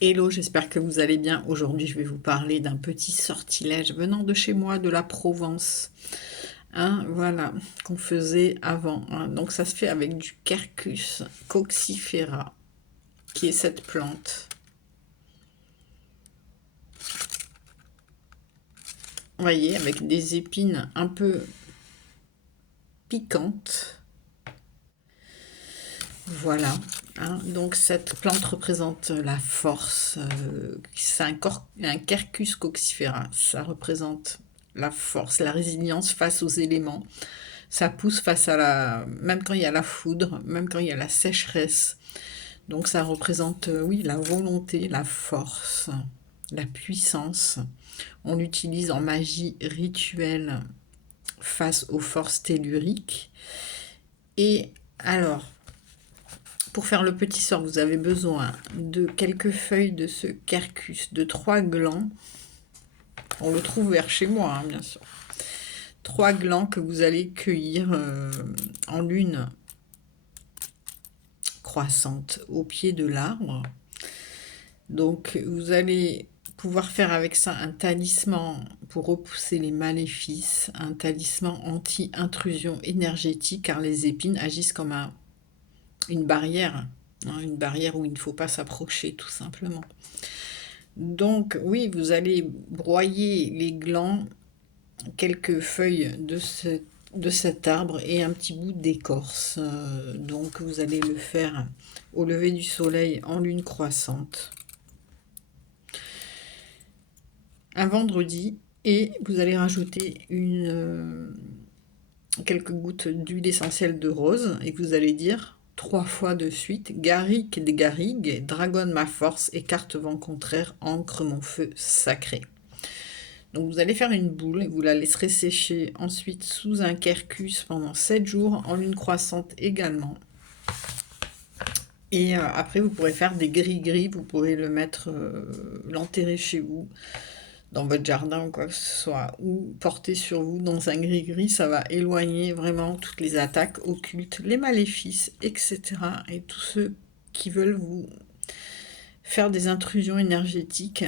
Hello, j'espère que vous allez bien. Aujourd'hui, je vais vous parler d'un petit sortilège venant de chez moi, de la Provence. Hein, voilà, qu'on faisait avant. Hein. Donc, ça se fait avec du Quercus coccifera, qui est cette plante. Vous voyez, avec des épines un peu piquantes. Voilà. Hein. Donc, cette plante représente la force. C'est un Quercus coccifera. Ça représente la force, la résilience face aux éléments. Ça pousse face à même quand il y a la foudre, même quand il y a la sécheresse. Donc ça représente, oui, la volonté, la force, la puissance. On l'utilise en magie rituelle face aux forces telluriques. Et alors, pour faire le petit sort, vous avez besoin de quelques feuilles de ce quercus, de 3 glands. On le trouve vers chez moi, hein, bien sûr. 3 glands que vous allez cueillir en lune croissante au pied de l'arbre. Donc vous allez pouvoir faire avec ça un talisman pour repousser les maléfices, un talisman anti-intrusion énergétique, car les épines agissent comme une barrière, hein, une barrière où il ne faut pas s'approcher tout simplement. Donc oui, vous allez broyer les glands, quelques feuilles de cet arbre et un petit bout d'écorce. Donc vous allez le faire au lever du soleil en lune croissante. Un vendredi, et vous allez rajouter quelques gouttes d'huile essentielle de rose et vous allez dire 3 fois de suite: Garrigue des garrigues, dragonne ma force, écarte vent contraire, ancre mon feu sacré. Donc vous allez faire une boule et vous la laisserez sécher ensuite sous un quercus pendant 7 jours, en lune croissante également. Et après vous pourrez faire des gris-gris, vous pourrez le mettre, l'enterrer chez vous, dans votre jardin ou quoi que ce soit, ou porter sur vous dans un gris-gris, ça va éloigner vraiment toutes les attaques occultes, les maléfices, etc. Et tous ceux qui veulent vous faire des intrusions énergétiques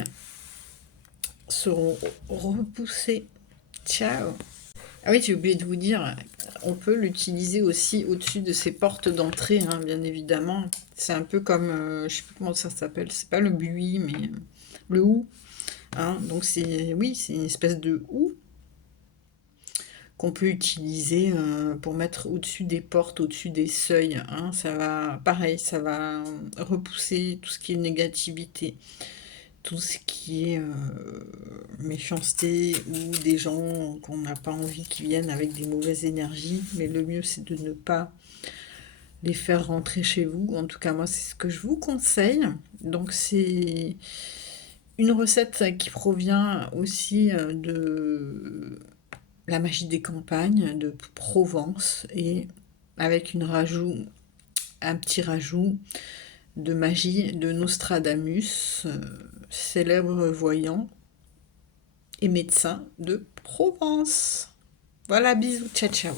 seront repoussés. Ciao. Ah oui, j'ai oublié de vous dire, on peut l'utiliser aussi au-dessus de ces portes d'entrée, hein, bien évidemment. C'est un peu comme, je sais plus comment ça s'appelle, c'est pas le buis, mais le hou. Hein, donc oui, c'est une espèce de houe qu'on peut utiliser pour mettre au-dessus des portes, au-dessus des seuils. Hein, ça va, pareil, ça va repousser tout ce qui est négativité, tout ce qui est méchanceté ou des gens qu'on n'a pas envie qui viennent avec des mauvaises énergies. Mais le mieux, c'est de ne pas les faire rentrer chez vous. En tout cas, moi, c'est ce que je vous conseille. Donc, c'est une recette qui provient aussi de la magie des campagnes, de Provence, et avec un petit rajout de magie de Nostradamus, célèbre voyant et médecin de Provence. Voilà, bisous, ciao ciao.